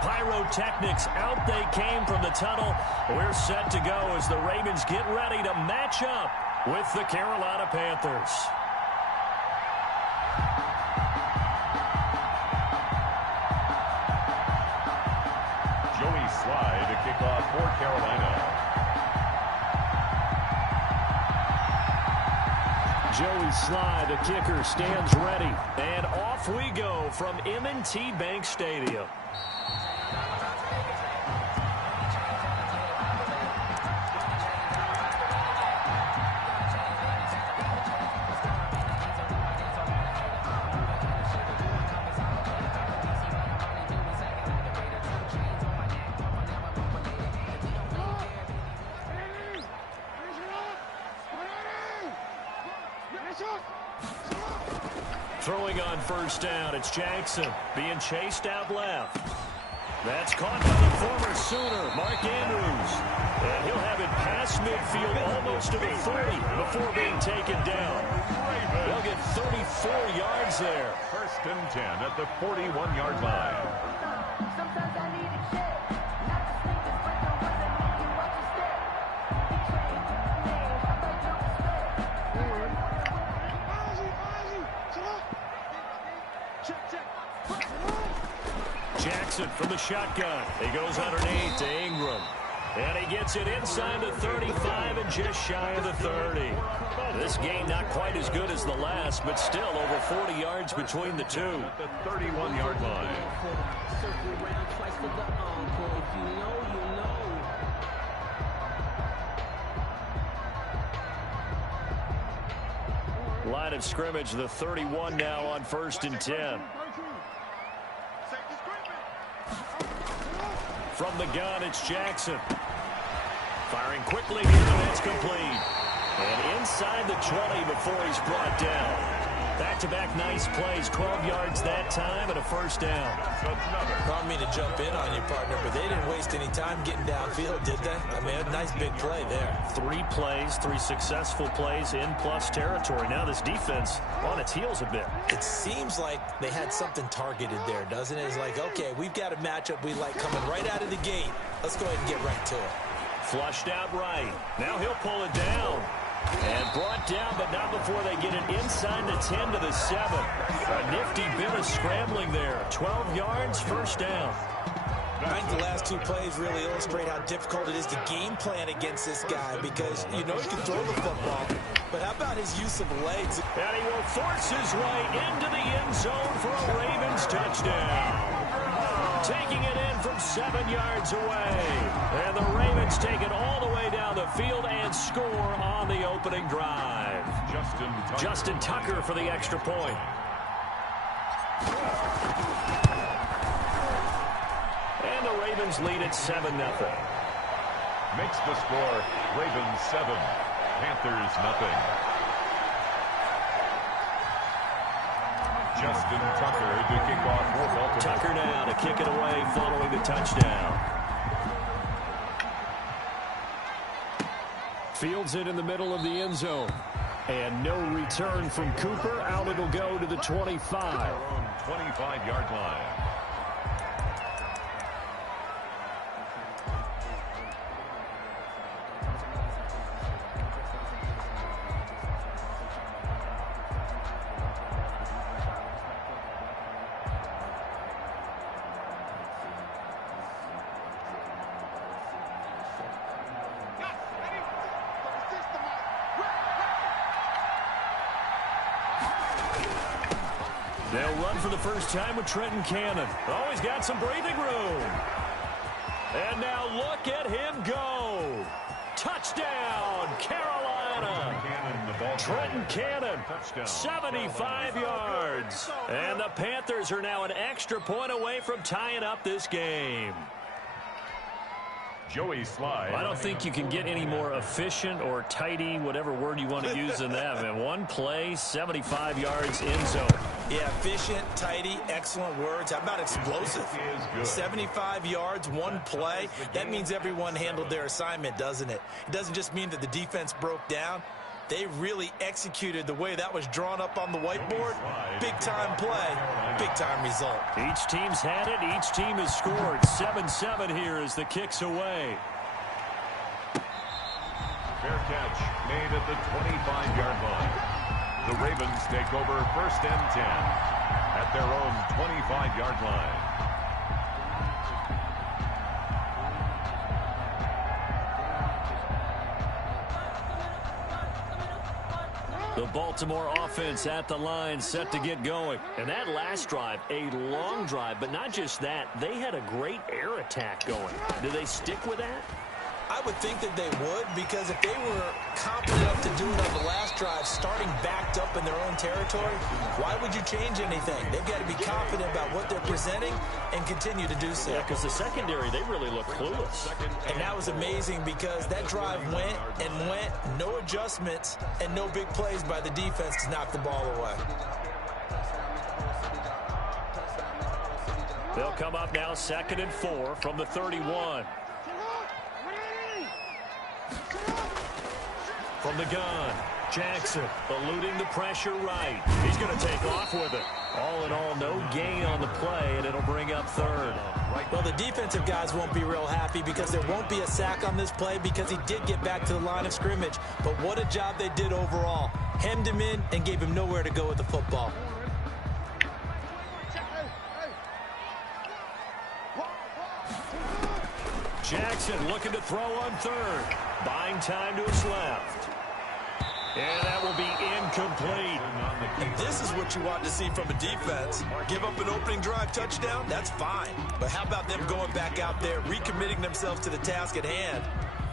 Pyrotechnics, out they came from the tunnel. We're set to go as the Ravens get ready to match up with the Carolina Panthers. Joey Slye to kick off for Carolina. Joey Slye, the kicker, stands ready. And off we go from M&T Bank Stadium. Throwing on first down, it's Jackson being chased out left. That's caught by the former Sooner, Mark Andrews. And he'll have it past midfield almost to the 30 before being taken down. They'll get 34 yards there. First and 10 at the 41-yard line. Jackson from the shotgun. He goes underneath to Ingram. And he gets it inside the 35 and just shy of the 30. This game not quite as good as the last, but still over 40 yards between the two. At the 31-yard line. Line of scrimmage, the 31 now on first and 10. From the gun, it's Jackson. Firing quickly here, and that's complete. And inside the 20 before he's brought down. Back-to-back nice plays, 12 yards that time and a first down. I don't mean to jump in on you, partner, but they didn't waste any time getting downfield, did they? I mean, a nice big play there. 3 plays, 3 successful plays in plus territory. Now this defense on its heels a bit. It seems like they had something targeted there, doesn't it? It's like, okay, we've got a matchup we like coming right out of the gate. Let's go ahead and get right to it. Flushed out right. Now he'll pull it down. And brought down, but not before they get it inside the 10 to the 7. A nifty bit of scrambling there. 12 yards, first down. I think the last 2 plays really illustrate how difficult it is to game plan against this guy because you know he can throw the football, but how about his use of legs? And he will force his way into the end zone for a Ravens touchdown. Taking it in from 7 yards away. And the Ravens take it all the way down the field and score on the opening drive. Justin Tucker for the extra point. And the Ravens lead at 7-0. Makes the score Ravens 7, Panthers nothing. Justin Tucker to kick off for Baltimore. Tucker now to kick it away following the touchdown. Fields it in the middle of the end zone. And no return from Cooper. Out it'll go to the 25. Their own 25-yard line. They'll run for the first time with Trenton Cannon. Always got some breathing room. And now look at him go. Touchdown, Carolina. Trenton Cannon, 75 yards. And the Panthers are now an extra point away from tying up this game. Joey Slye. I don't think you can get any more efficient or tidy, whatever word you want to use in that. Man, one play, 75 yards in zone. Yeah, efficient, tidy, excellent words. How about explosive? 75 yards, one play. That means everyone handled their assignment, doesn't it? It doesn't just mean that the defense broke down. They really executed the way that was drawn up on the whiteboard. Big-time play, big-time result. Each team's had it. Each team has scored. 7-7 here as the kick's away. Fair catch made at the 25-yard line. The Ravens take over 1st and 10 at their own 25-yard line. The Baltimore offense at the line, set to get going. And that last drive, a long drive, but not just that. They had a great air attack going. Do they stick with that? I would think that they would, because if they were confident enough to do it on the last drive, starting backed up in their own territory, why would you change anything? They've got to be confident about what they're presenting and continue to do so. Yeah, because the secondary, they really look clueless. And that was amazing because that drive went and went, no adjustments, and no big plays by the defense to knock the ball away. They'll come up now 2nd and 4 from the 31. From the gun, Jackson eluding the pressure right. He's going to take off with it. All in all, no gain on the play, and it'll bring up 3rd. Well, the defensive guys won't be real happy because there won't be a sack on this play because he did get back to the line of scrimmage. But what a job they did overall. Hemmed him in and gave him nowhere to go with the football. Jackson looking to throw on 3rd. Buying time to his left. And that will be incomplete. And this is what you want to see from a defense. Give up an opening drive touchdown, that's fine. But how about them going back out there, recommitting themselves to the task at hand,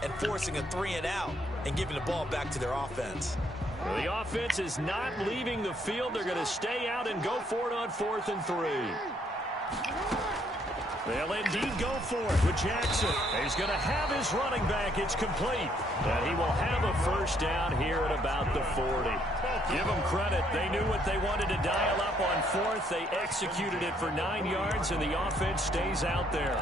and forcing a 3-and-out and giving the ball back to their offense? Well, the offense is not leaving the field. They're going to stay out and go for it on 4th and 3. They'll indeed go for it with Jackson. He's going to have his running back. It's complete. And he will have a first down here at about the 40. Give them credit. They knew what they wanted to dial up on 4th. They executed it for 9 yards, and the offense stays out there.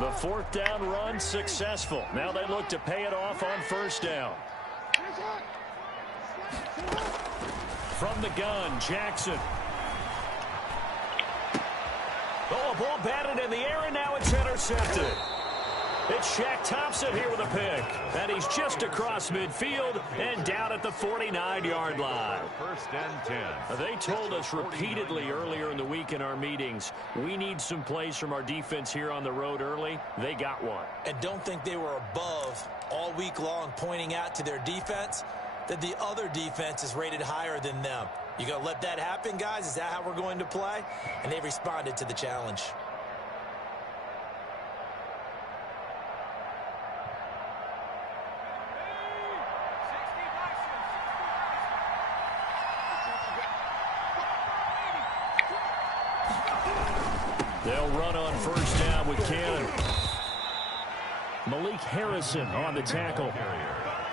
The 4th down run successful. Now they look to pay it off on 1st down. From the gun, Jackson. Oh, a ball batted in the air, and now it's intercepted. It's Shaq Thompson here with a pick. And he's just across midfield and down at the 49-yard line. 1st and 10. They told us repeatedly earlier in the week in our meetings, we need some plays from our defense here on the road early. They got one. And don't think they were above all week long pointing out to their defense that the other defense is rated higher than them. You going to let that happen, guys? Is that how we're going to play? And they responded to the challenge. They'll run on 1st down with Cannon. Malik Harrison on the tackle.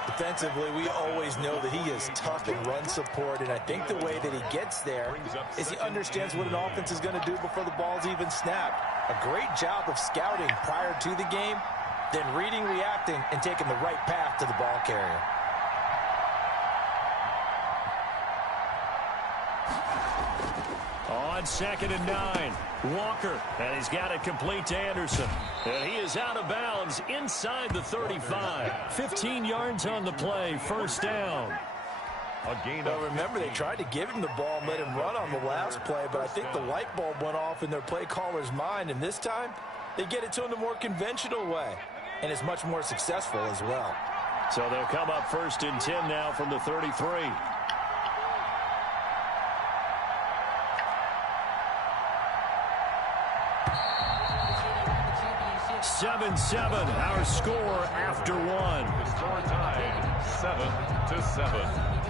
Defensively, we always know that he is tough in run support, and I think the way that he gets there is he understands what an offense is going to do before the ball's even snapped. A great job of scouting prior to the game, then reading, reacting, and taking the right path to the ball carrier. On 2nd and 9, Walker, and he's got it complete to Anderson. And he is out of bounds inside the 35. 15 yards on the play, 1st down. Well, remember, they tried to give him the ball and let him run on the last play, but I think the light bulb went off in their play caller's mind, and this time they get it to him the more conventional way, and it's much more successful as well. So they'll come up 1st and 10 now from the 33. 7-7, our score after one. The score tied 7-7.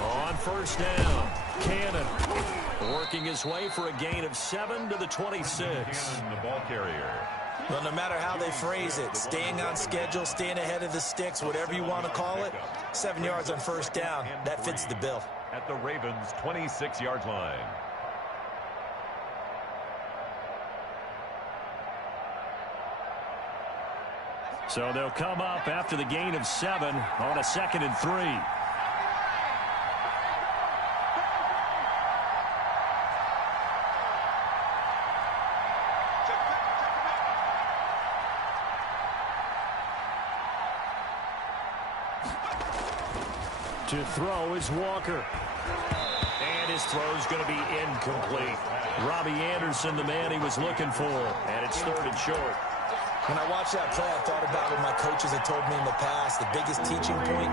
On first down, Cannon working his way for a gain of 7 to the 26. The ball carrier. Well, no matter how they phrase it, staying on schedule, staying ahead of the sticks, whatever you want to call it, 7 yards on first down, that fits the bill. At the Ravens' 26-yard line. So they'll come up after the gain of 7 on a 2nd and 3. To throw is Walker. And his throw's going to be incomplete. Robbie Anderson, the man he was looking for. And it's 3rd and short. When I watched that play, I thought about what my coaches had told me in the past. The biggest teaching point,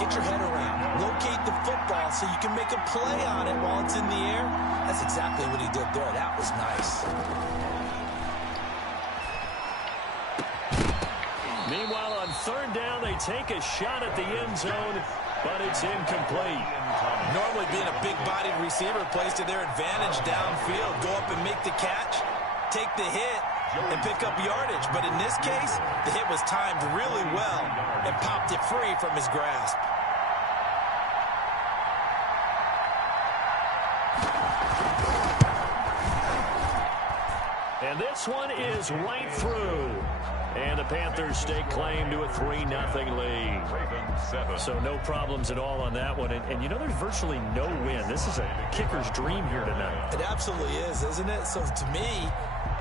get your head around. Locate the football so you can make a play on it while it's in the air. That's exactly what he did there. That was nice. Meanwhile, on 3rd down, they take a shot at the end zone, but it's incomplete. Normally being a big-bodied receiver plays to their advantage downfield. Go up and make the catch, take the hit, and pick up yardage. But in this case, the hit was timed really well and popped it free from his grasp. And this one is right through. And the Panthers stake claim to a 3-0 lead. So no problems at all on that one. And you know, there's virtually no win. This is a kicker's dream here tonight. It absolutely is, isn't it? So to me,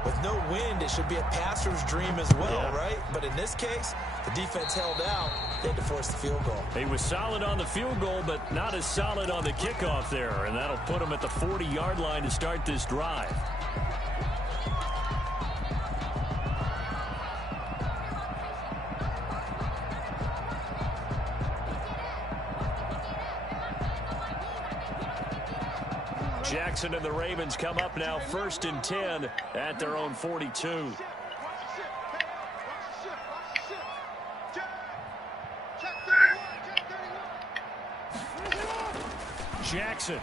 with no wind, it should be a passer's dream as well, right? But in this case, the defense held out. They had to force the field goal. He was solid on the field goal, but not as solid on the kickoff there. And that'll put him at the 40-yard line to start this drive. Jackson and the Ravens come up now 1st and 10 at their own 42. Jackson.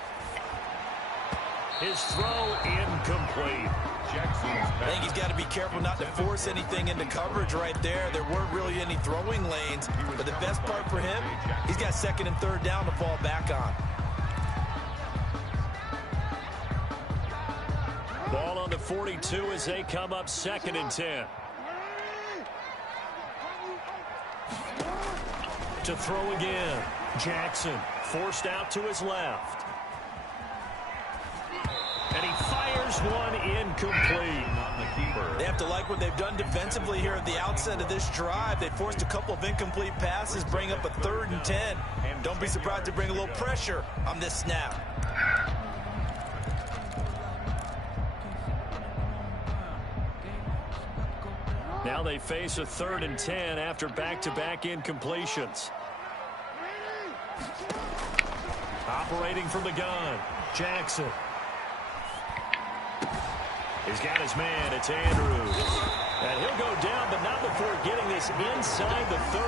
His throw incomplete. I think he's got to be careful not to force anything into coverage right there. There weren't really any throwing lanes. But the best part for him, he's got 2nd and 3rd down to fall back on. Ball on the 42 as they come up 2nd and 10. To throw again. Jackson forced out to his left. And he fires one incomplete. They have to like what they've done defensively here at the outset of this drive. They forced a couple of incomplete passes, bring up a 3rd and 10. Don't be surprised to bring a little pressure on this snap. Now they face a 3rd and 10 after back-to-back incompletions. Operating from the gun, Jackson. He's got his man, it's Andrews. And he'll go down, but not before getting this inside the 30.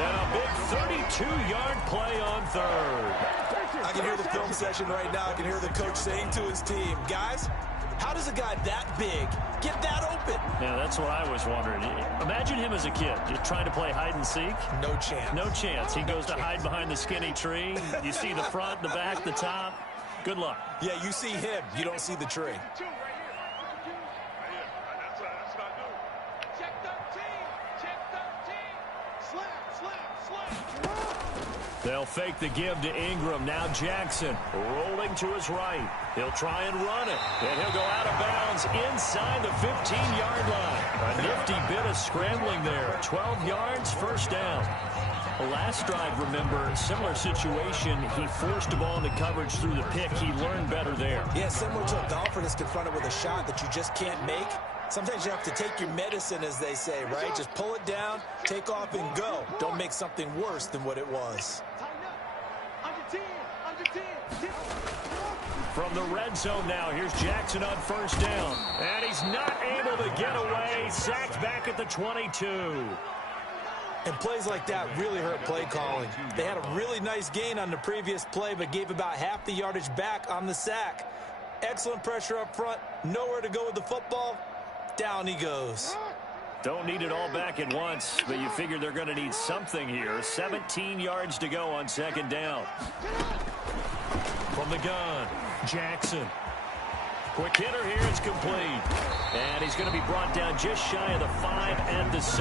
And a big 32-yard play on 3rd. I can hear the film session right now. I can hear the coach saying to his team, guys, how does a guy that big get that open? Yeah, that's what I was wondering. Imagine him as a kid, just trying to play hide and seek. No chance. No chance. He goes to hide behind the skinny tree. You see the front, the back, the top. Good luck. Yeah, you see him. You don't see the tree. They'll fake the give to Ingram. Now Jackson rolling to his right. He'll try and run it. And he'll go out of bounds inside the 15-yard line. A nifty bit of scrambling there. 12 yards, 1st down. Last drive, remember, similar situation. He forced the ball into coverage through the pick. He learned better there. Yeah, similar to a golfer that's confronted with a shot that you just can't make. Sometimes you have to take your medicine, as they say, right? Just pull it down, take off, and go. Don't make something worse than what it was. From the red zone now, here's Jackson on 1st down. And he's not able to get away. Sacked back at the 22. And plays like that really hurt play calling. They had a really nice gain on the previous play, but gave about half the yardage back on the sack. Excellent pressure up front. Nowhere to go with the football. Down he goes. Don't need it all back at once, but you figure they're going to need something here. 17 yards to go on second down. From the gun, Jackson. Quick hitter here, it's complete. And he's going to be brought down just shy of the 5 and the 6.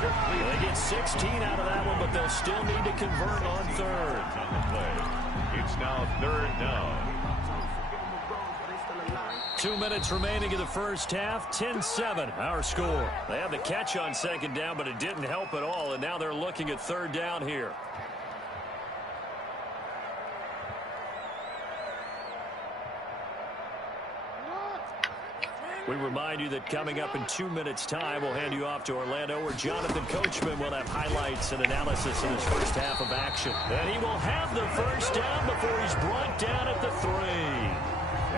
They get 16 out of that one, but they'll still need to convert on third. It's now third down. 2 minutes remaining in the first half. 10-7, our score. They had the catch on second down, but it didn't help at all, and now they're looking at third down here. We remind you that coming up in 2 minutes' time, we'll hand you off to Orlando, where Jonathan Coachman will have highlights and analysis in his first half of action. And he will have the first down before he's brought down at the 3.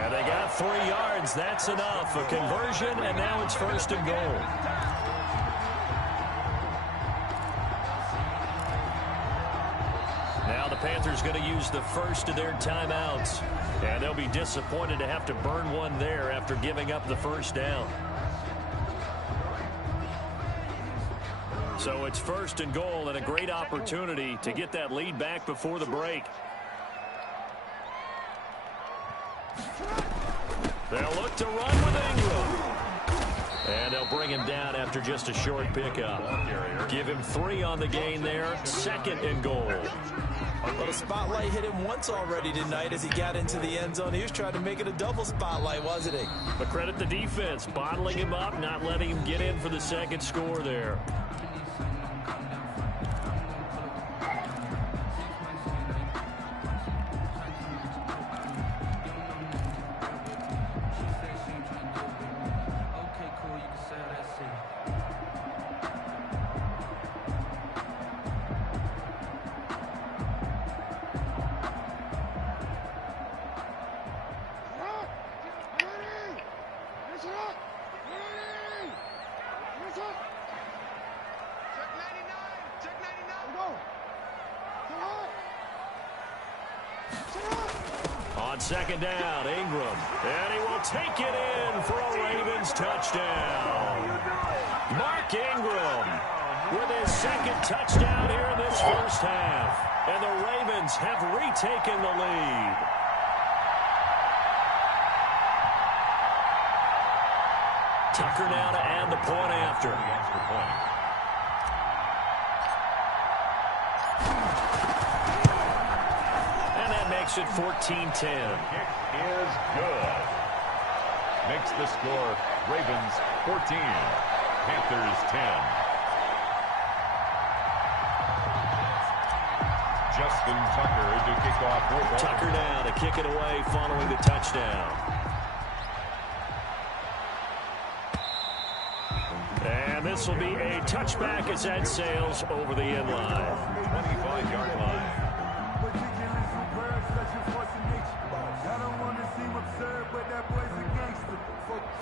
And they got 3 yards. That's enough. A conversion, and now it's first and goal. Now the Panthers going to use the first of their timeouts. And they'll be disappointed to have to burn one there after giving up the first down. So it's first and goal, and a great opportunity to get that lead back before the break. They'll look to run with Ingram. And they'll bring him down after just a short pickup. Give him 3 on the gain there. Second and goal. Well, the spotlight hit him once already tonight as he got into the end zone. He was trying to make it a double spotlight, wasn't he? But credit the defense, bottling him up, not letting him get in for the second score there. On second down, Ingram. And he will take it in for a Ravens touchdown. Mark Ingram with his second touchdown here in this first half. And the Ravens have retaken the lead. Tucker now to add the point after. Makes it 14-10. Kick is good. Makes the score Ravens 14, Panthers 10. Justin Tucker to kick off. Tucker now to kick it away following the touchdown. And this will be a touchback as that sails over the end line. 25-yard line.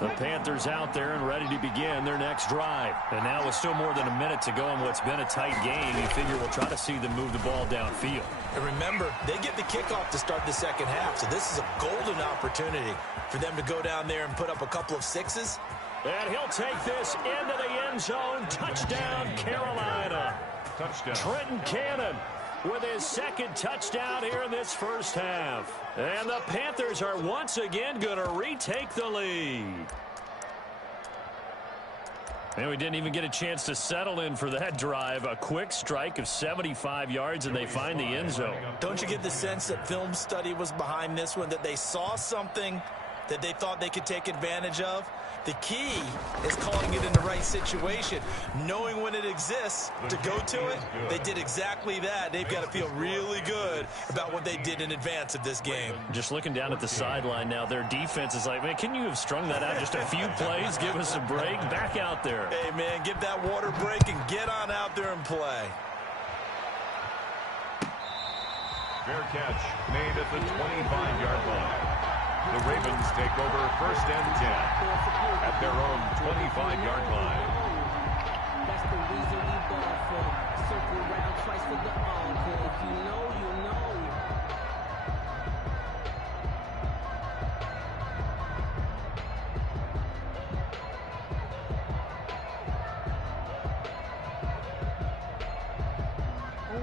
The Panthers out there and ready to begin their next drive. And now with still more than a minute to go in what's been a tight game, you figure we'll try to see them move the ball downfield. And remember, they get the kickoff to start the second half, so this is a golden opportunity for them to go down there and put up a couple of 6s. And he'll take this into the end zone. Touchdown, Carolina. Touchdown. Trenton Cannon with his second touchdown here in this first half. And the Panthers are once again going to retake the lead. And we didn't even get a chance to settle in for that drive. A quick strike of 75 yards, and they find the end zone. Don't you get the sense that film study was behind this one, that they saw something that they thought they could take advantage of? The key is calling it in the right situation, knowing when it exists to go to it. They did exactly that. They've got to feel really good about what they did in advance of this game. Just looking down at the sideline now, their defense is like, man, can you have strung that out just a few plays? Give us a break. Back out there. Hey, man, give that water break and get on out there and play. Fair catch made at the 25-yard line. The Ravens take over first and 10 at their own 25-yard line. That's the reason we ball for. twice for the encore. If you know, you know.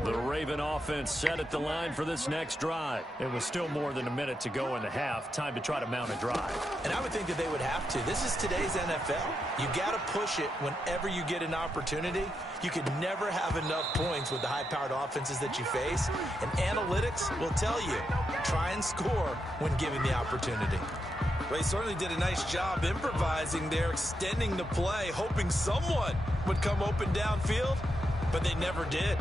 The Raven offense set at the line for this next drive. It was still more than a minute to go in the half. Time to try to mount a drive. And I would think that they would have to. This is today's NFL. You got to push it whenever you get an opportunity. You could never have enough points with the high-powered offenses that you face. And analytics will tell you, try and score when given the opportunity. Well, he certainly did a nice job improvising there, extending the play, hoping someone would come open downfield, but they never did.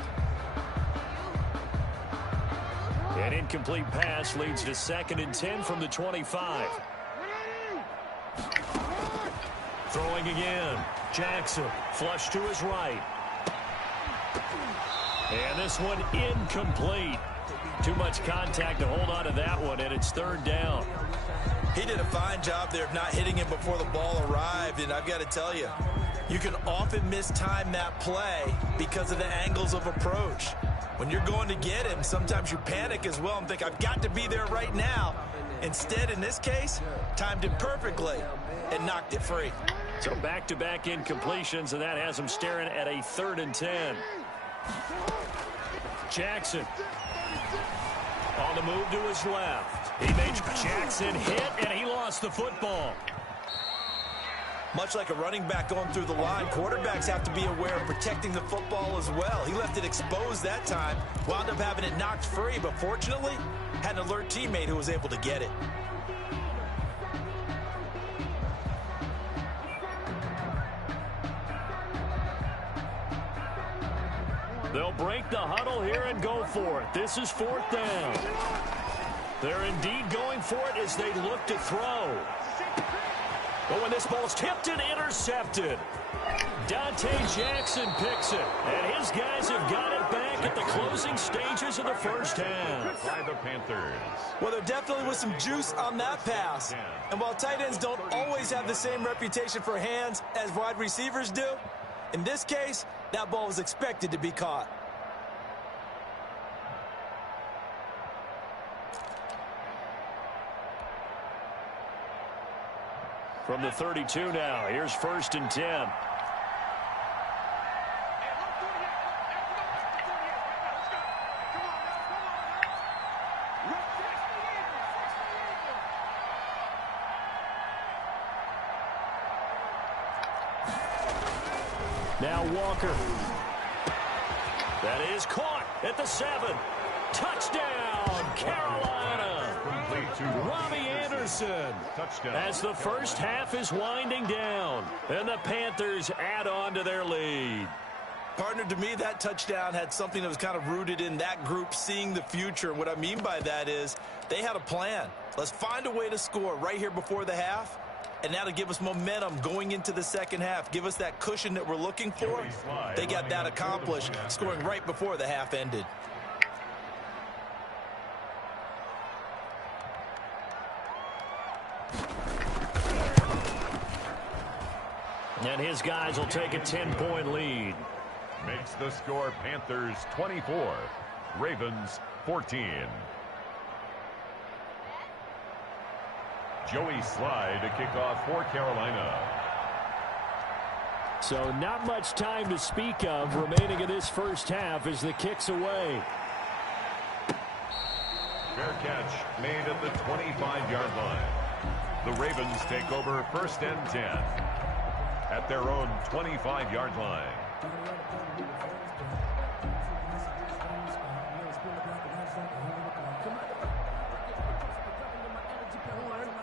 An incomplete pass leads to 2nd and 10 from the 25. Throwing again. Jackson, flush to his right. And this one incomplete. Too much contact to hold on to that one, and it's 3rd down. He did a fine job there of not hitting him before the ball arrived, and I've got to tell you, you can often mistime that play because of the angles of approach. When you're going to get him, sometimes you panic as well and think, I've got to be there right now. Instead, in this case, timed it perfectly and knocked it free. So back-to-back incompletions, and that has him staring at a 3rd and 10. Jackson on the move to his left. He makes Jackson hit, and he lost the football. Much like a running back going through the line, quarterbacks have to be aware of protecting the football as well. He left it exposed that time, wound up having it knocked free, but fortunately, had an alert teammate who was able to get it. They'll break the huddle here and go for it. This is 4th down. They're indeed going for it as they look to throw. But when this ball's tipped and intercepted, Dante Jackson picks it. And his guys have got it back at the closing stages of the first half. By the Panthers. Well, there definitely was some juice on that pass. And while tight ends don't always have the same reputation for hands as wide receivers do, in this case, that ball was expected to be caught. From the 32 now, here's 1st and 10. Now Walker. That is caught at the 7. Touchdown, Carolina. Complete to Robbie Anderson. Touchdown. As the first half is winding down, and the Panthers add on to their lead. Partner, to me, that touchdown had something that was kind of rooted in that group seeing the future. What I mean by that is they had a plan. Let's find a way to score right here before the half, and that'll give us momentum going into the second half. Give us that cushion that we're looking for. They got that accomplished, scoring right before the half ended. And his guys will take a 10-point lead. Makes the score Panthers 24, Ravens 14. Joey Slye to kick off for Carolina. So not much time to speak of remaining in this first half as the kick's away. Fair catch made at the 25-yard line. The Ravens take over 1st and 10 at their own 25-yard line.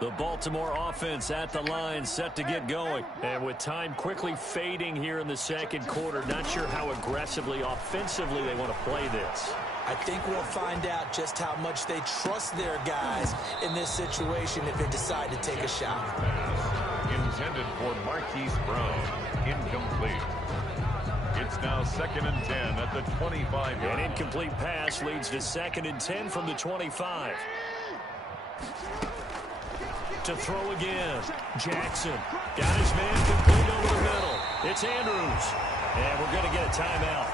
The Baltimore offense at the line, set to get going. And with time quickly fading here in the second quarter, not sure how aggressively, offensively they want to play this. I think we'll find out just how much they trust their guys in this situation if they decide to take a shot. Intended for Marquise Brown. Incomplete. It's now 2nd and 10 at the 25-yard line. An incomplete pass leads to 2nd and 10 from the 25. To throw again. Jackson got his man complete over the middle. It's Andrews. And we're going to get a timeout.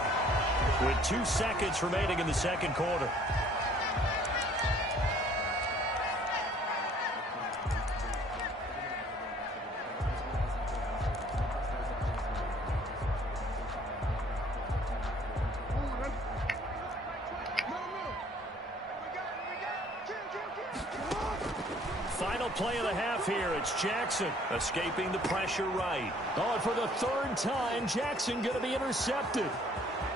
with 2 seconds remaining in the second quarter. Final play of the half here. It's Jackson escaping the pressure right. Oh, and for the 3rd time, Jackson going to be intercepted.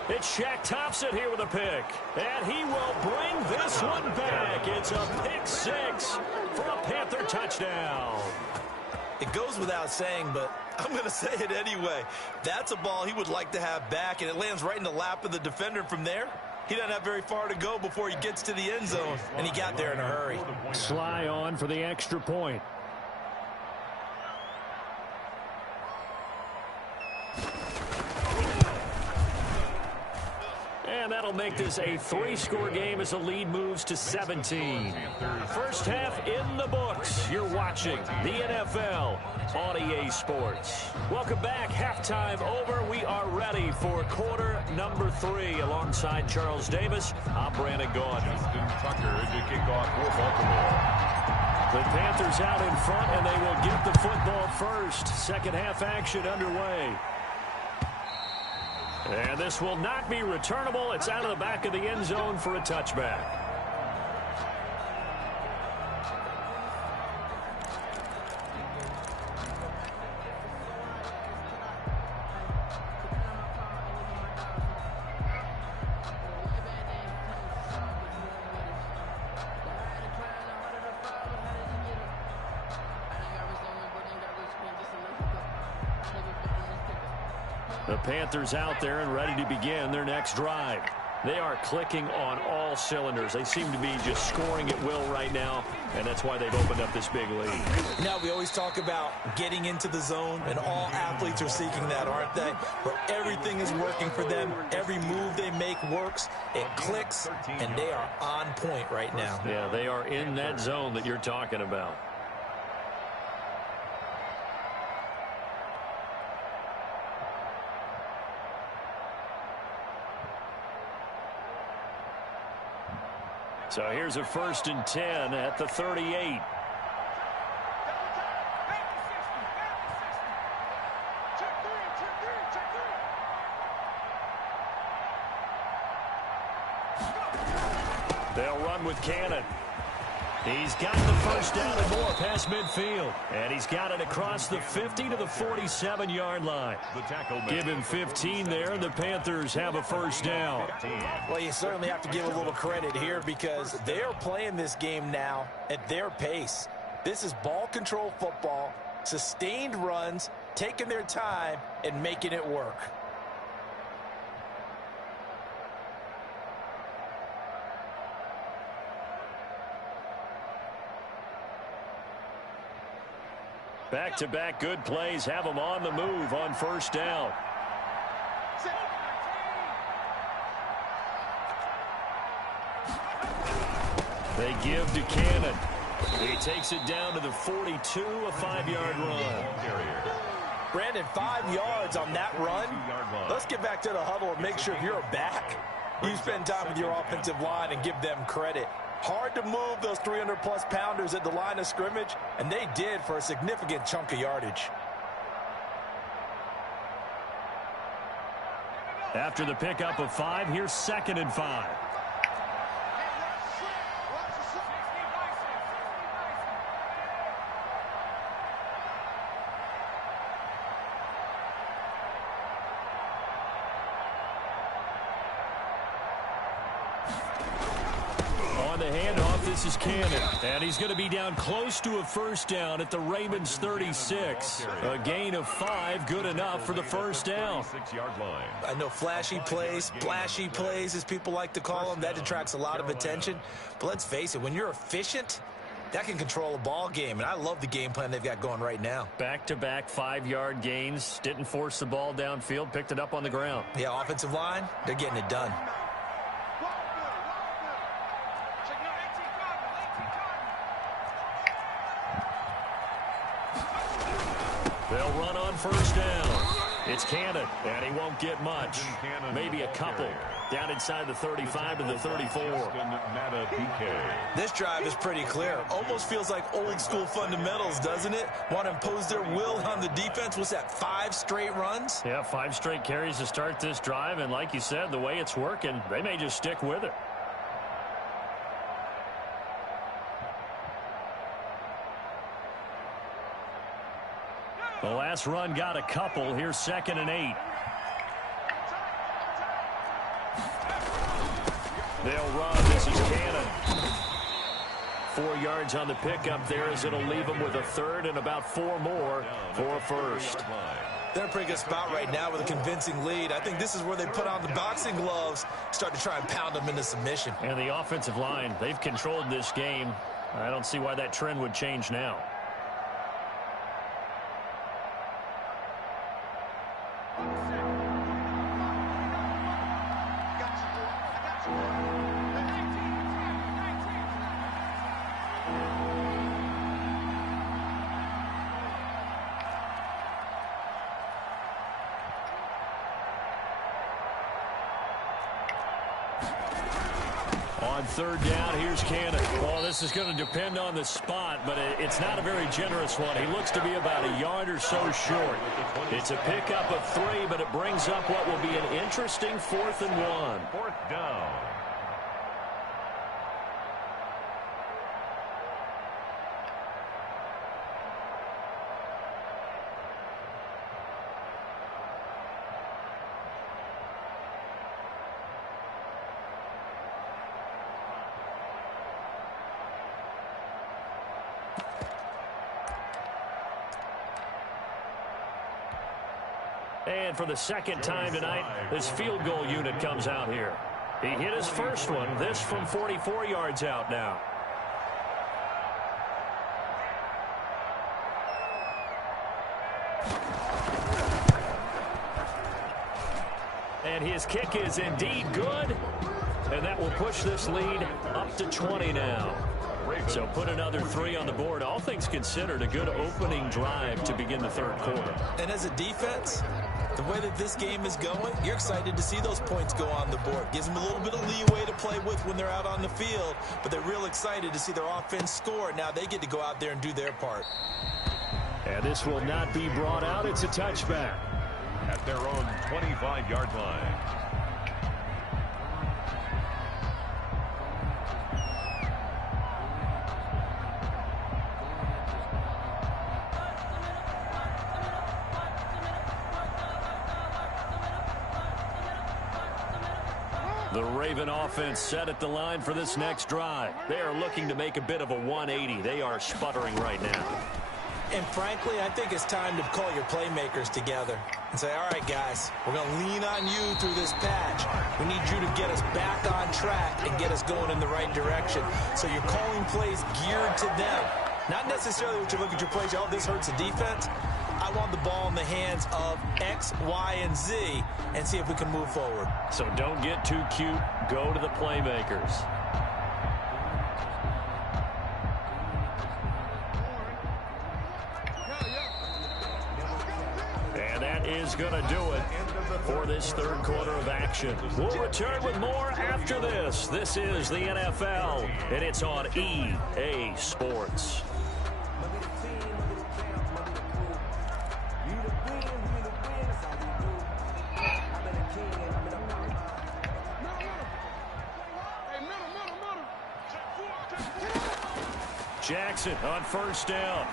It's Shaq Thompson here with a pick. And he will bring this one back. It's a pick 6 for a Panther touchdown. It goes without saying, but I'm going to say it anyway. That's a ball he would like to have back, and it lands right in the lap of the defender from there. He doesn't have very far to go before he gets to the end zone, and he got there in a hurry. Sly on for the extra point. And that'll make this a 3-score game as the lead moves to 17. First half in the books. You're watching the NFL on EA Sports. Welcome back. Halftime over. We are ready for quarter number 3. Alongside Charles Davis, I'm Brandon Gaudin. Justin Tucker to kick off for Baltimore. The Panthers out in front, and they will get the football first. Second half action underway. And this will not be returnable. It's out of the back of the end zone for a touchback. The Panthers out there and ready to begin their next drive. They are clicking on all cylinders. They seem to be just scoring at will right now, and that's why they've opened up this big lead. Now, we always talk about getting into the zone, and all athletes are seeking that, aren't they? Where everything is working for them. Every move they make works. It clicks, and they are on point right now. Yeah, they are in that zone that you're talking about. So here's a 1st and 10 at the 38. They'll run with Cannon. He's got the first down and more past midfield. And he's got it across the 50 to the 47-yard line. Give him 15 there, and the Panthers have a first down. Well, you certainly have to give a little credit here because they are playing this game now at their pace. This is ball control football, sustained runs, taking their time, and making it work. Back-to-back good plays have them on the move on first down. They give to Cannon. He takes it down to the 42, a 5-yard run. Brandon, 5 yards on that run. Let's get back to the huddle and make sure you're back. You spend time with your offensive line and give them credit. Hard to move those 300-plus pounders at the line of scrimmage, and they did for a significant chunk of yardage. After the pickup of 5, here's 2nd and 5. On the handoff, this is Cannon. And he's going to be down close to a first down at the Ravens 36. A gain of 5, good enough for the first down. I know flashy plays, splashy plays, as people like to call them, that attracts a lot of attention. But let's face it, when you're efficient, that can control a ball game. And I love the game plan they've got going right now. Back-to-back 5-yard gains. Didn't force the ball downfield. Picked it up on the ground. Yeah, offensive line, they're getting it done. They'll run on first down. It's Cannon, and he won't get much. Maybe a couple. Down inside the 35 to the 34. This drive is pretty clear. Almost feels like old school fundamentals, doesn't it? Want to impose their will on the defense. Was that 5 straight runs? Yeah, 5 straight carries to start this drive. And like you said, the way it's working, they may just stick with it. The last run got a couple. Here's 2nd and 8. They'll run. This is Cannon. 4 yards on the pickup there as it'll leave them with a 3rd and about 4 more for a first. They're in a pretty good spot right now with a convincing lead. I think this is where they put on the boxing gloves, start to try and pound them into submission. And the offensive line, they've controlled this game. I don't see why that trend would change now. On 3rd down, here's Cannon. Well, this is going to depend on the spot, but it's not a very generous one. He looks to be about a yard or so short. It's a pickup of 3, but it brings up what will be an interesting 4th and 1. 4th down. And for the 2nd time tonight, this field goal unit comes out here. He hit his first one, this from 44 yards out now. And his kick is indeed good. And that will push this lead up to 20 now. So put another 3 on the board. All things considered, a good opening drive to begin the 3rd quarter. And as a defense, the way that this game is going, you're excited to see those points go on the board. Gives them a little bit of leeway to play with when they're out on the field, but they're real excited to see their offense score. Now they get to go out there and do their part. And this will not be brought out. It's a touchback. At their own 25-yard line. The Raven offense set at the line for this next drive. They are looking to make a bit of a 180. They are sputtering right now. And frankly, I think it's time to call your playmakers together and say, all right, guys, we're going to lean on you through this patch. We need you to get us back on track and get us going in the right direction. So you're calling plays geared to them. Not necessarily what you look at your plays, oh, this hurts the defense. I want the ball in the hands of X, Y, and Z and see if we can move forward. So don't get too cute. Go to the playmakers. And that is going to do it for this 3rd quarter of action. We'll return with more after this. This is the NFL, and it's on EA Sports. Jackson on 1st down.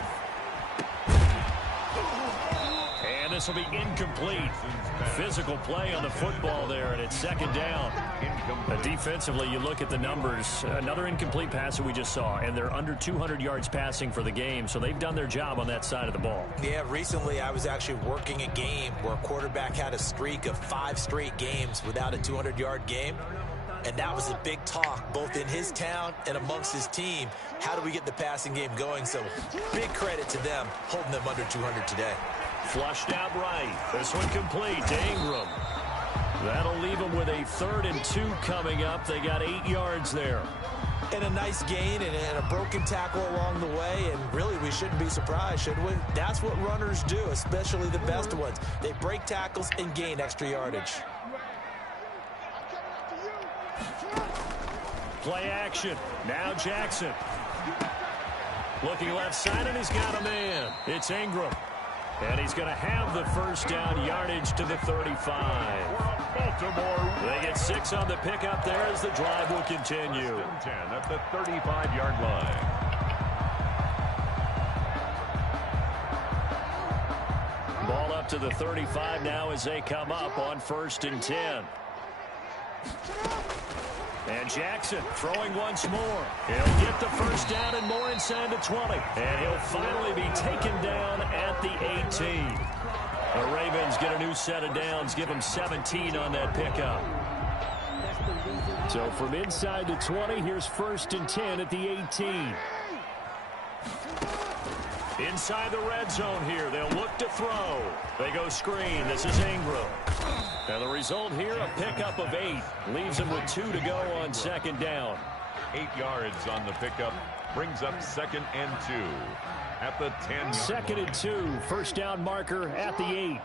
And this will be incomplete. Physical play on the football there, and it's 2nd down. Defensively, you look at the numbers. Another incomplete pass that we just saw, and they're under 200 yards passing for the game, so they've done their job on that side of the ball. Yeah, recently I was actually working a game where a quarterback had a streak of 5 straight games without a 200-yard game. And that was a big talk, both in his town and amongst his team. How do we get the passing game going? So big credit to them, holding them under 200 today. Flushed out right. This one complete to Ingram. That'll leave them with a 3rd and 2 coming up. They got 8 yards there. And a nice gain and a broken tackle along the way, and really we shouldn't be surprised, should we? That's what runners do, especially the best ones. They break tackles and gain extra yardage. Play action. Now Jackson. Looking left side, and he's got a man. It's Ingram. And he's going to have the first down, yardage to the 35. Baltimore. They get 6 on the pickup there as the drive will continue. 10 at the 35-yard line. Ball up to the 35 now as they come up on 1st and 10. And Jackson throwing once more. He'll get the first down and more inside the 20. And he'll finally be taken down at the 18. The Ravens get a new set of downs, give them 17 on that pickup. So from inside the 20, here's 1st and 10 at the 18. Inside the red zone here, they'll look to throw. They go screen. This is Ingram. And the result here, a pickup of 8. Leaves them with 2 to go on 2nd down. 8 yards on the pickup. Brings up 2nd and 2 at the 10. 2nd and 2. First down marker at the 8.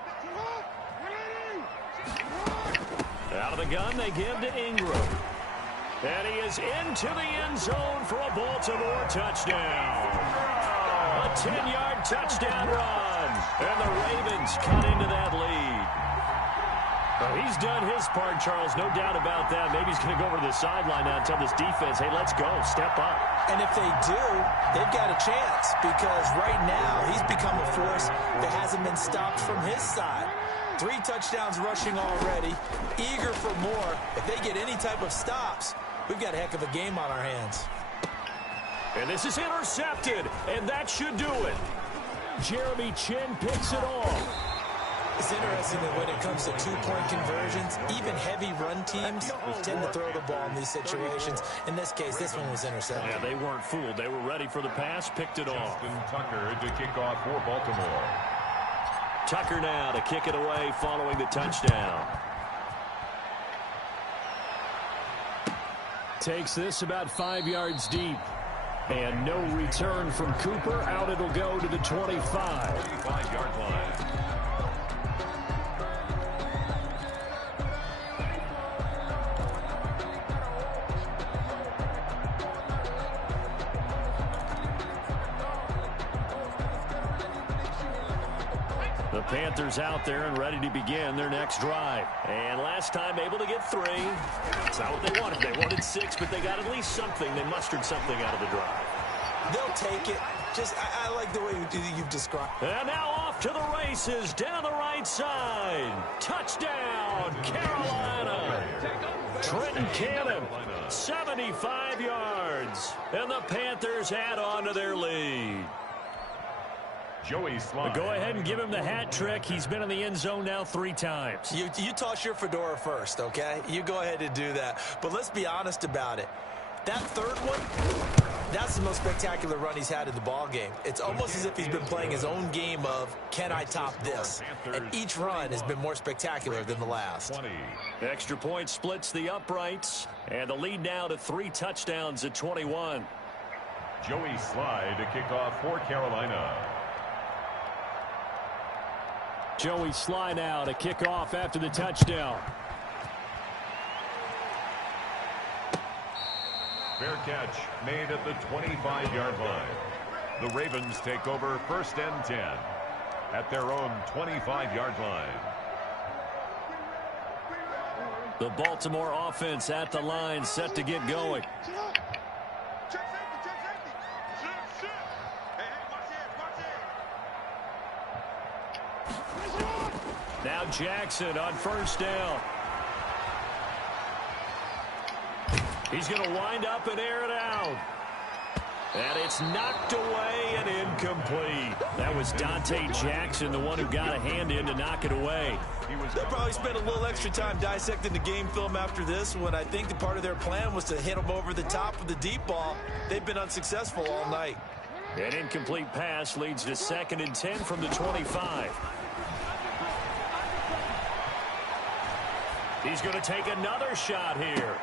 Out of the gun, they give to Ingram. And he is into the end zone for a Baltimore touchdown. A 10-yard touchdown run. And the Ravens cut into that lead. Well, he's done his part, Charles, no doubt about that. Maybe he's going to go over to the sideline now and tell this defense, hey, let's go, step up. And if they do, they've got a chance because right now he's become a force that hasn't been stopped from his side. 3 touchdowns rushing already, eager for more. If they get any type of stops, we've got a heck of a game on our hands. And this is intercepted, and that should do it. Jeremy Chin picks it off. It's interesting that when it comes to 2-point conversions, even heavy run teams tend to throw the ball in these situations. In this case, this one was intercepted. Yeah, they weren't fooled. They were ready for the pass, picked it off. Justin Tucker to kick off for Baltimore. Tucker now to kick it away following the touchdown. Takes this about 5 yards deep. And no return from Cooper. Out it'll go to the 25. 25-yard line. The Panthers out there and ready to begin their next drive. And last time able to get 3. It's not what they wanted. They wanted 6, but they got at least something. They mustered something out of the drive. They'll take it. Just, I like the way you've described. And now off to the races down the right side. Touchdown, Carolina. Trenton Cannon, 75 yards. And the Panthers add on to their lead. Joey Slide. Go ahead and give him the hat trick. He's been in the end zone now 3 times. You toss your fedora first, okay? You go ahead and do that. But let's be honest about it. That third one, that's the most spectacular run he's had in the ball game. It's almost as if he's been playing his own game of, can I top this? And each run has been more spectacular than the last. 20. Extra point splits the uprights. And the lead now to 3 touchdowns at 21. Joey Slide to kick off for Carolina. Joey Slide now to kick off after the touchdown. Fair catch made at the 25-yard line. The Ravens take over 1st and 10 at their own 25-yard line. The Baltimore offense at the line, set to get going. Now Jackson on 1st down. He's going to wind up and air it out. And it's knocked away and incomplete. That was Dante Jackson, the one who got a hand in to knock it away. They'll probably spend a little extra time dissecting the game film after this when I think the part of their plan was to hit them over the top with the deep ball. They've been unsuccessful all night. An incomplete pass leads to 2nd and 10 from the 25. He's going to take another shot here.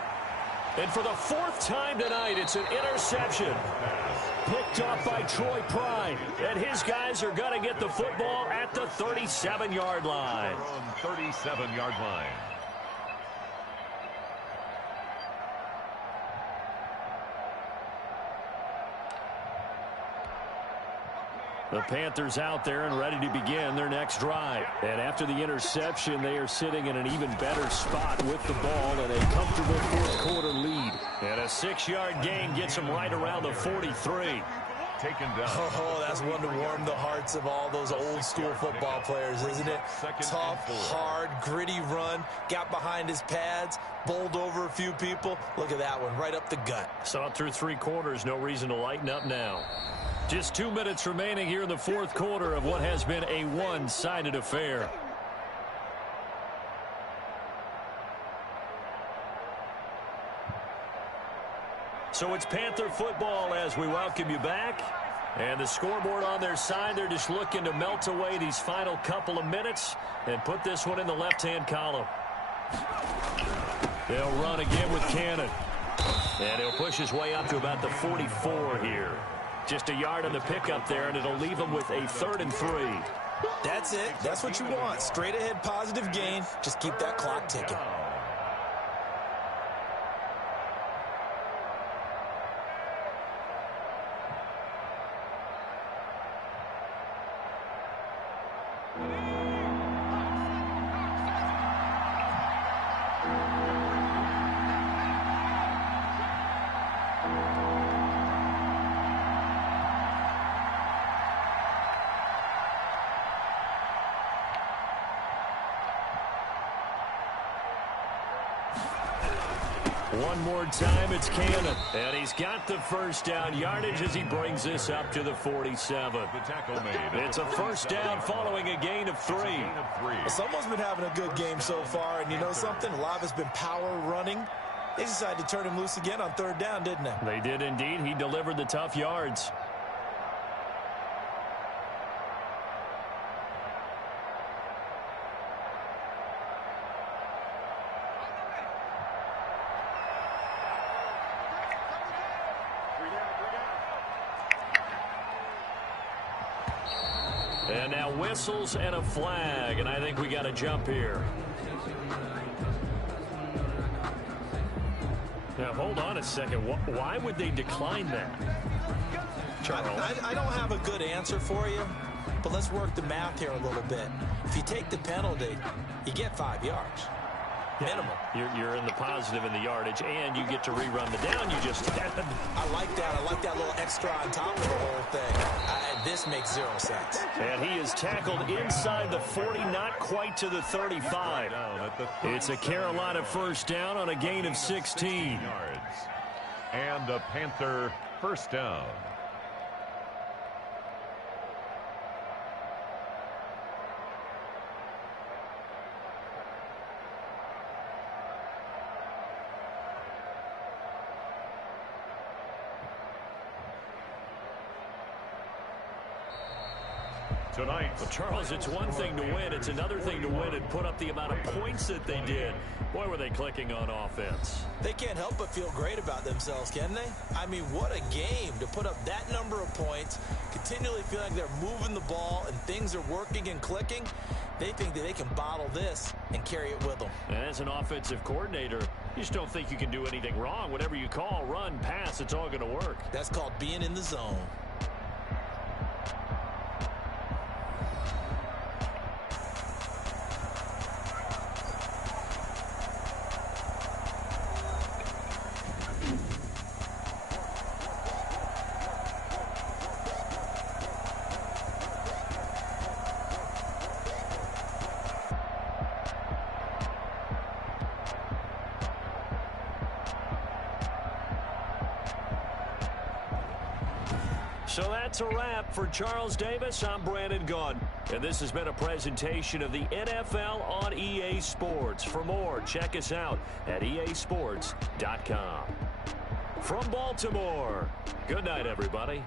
And for the fourth time tonight, it's an interception. Picked up by Troy Pride. And his guys are going to get the football at the 37-yard line. 37-yard line. The Panthers out there and ready to begin their next drive. And after the interception, they are sitting in an even better spot with the ball and a comfortable fourth-quarter lead. And a 6-yard gain gets them right around the 43. Taken down. Oh, that's one to warm the hearts of all those old-school football players, isn't it? Tough, hard, gritty run. Got behind his pads, bowled over a few people. Look at that one, right up the gut. Saw it through 3 quarters. No reason to lighten up now. Just 2 minutes remaining here in the fourth quarter of what has been a one-sided affair. So it's Panther football as we welcome you back. And the scoreboard on their side, they're just looking to melt away these final couple of minutes and put this one in the left-hand column. They'll run again with Cannon. And he'll push his way up to about the 44 here. Just a yard on the pickup there, and it'll leave him with a 3rd and 3. That's it. That's what you want. Straight ahead positive gain. Just keep that clock ticking. One more time, it's Cannon. And he's got the first down yardage as he brings this up to the 47. The tackle made. It's a first down following a gain of 3. Well, someone's been having a good game so far, and you know something? A lot of it's been power running. They decided to turn him loose again on 3rd down, didn't they? They did indeed. He delivered the tough yards. And now whistles and a flag, and I think we got a jump here. Now, hold on a second. Why would they decline that? Charles? I don't have a good answer for you, but let's work the math here a little bit. If you take the penalty, you get 5 yards. Minimum. You're in the positive in the yardage, and you get to rerun the down you just had. I like that. I like that little extra on top of the whole thing. This makes 0 sense. And he is tackled inside the 40, not quite to the 35. It's a Carolina first down on a gain of 16. And a Panther first down. Tonight. Well, Charles, it's one thing to win. It's another thing to win and put up the amount of points that they did. Boy, were they clicking on offense. They can't help but feel great about themselves, can they? I mean, what a game to put up that number of points, continually feel like they're moving the ball and things are working and clicking. They think that they can bottle this and carry it with them. And as an offensive coordinator, you just don't think you can do anything wrong. Whatever you call, run, pass, it's all going to work. That's called being in the zone. So that's a wrap for Charles Davis. I'm Brandon Gunn. And this has been a presentation of the NFL on EA Sports. For more, check us out at easports.com. From Baltimore, good night, everybody.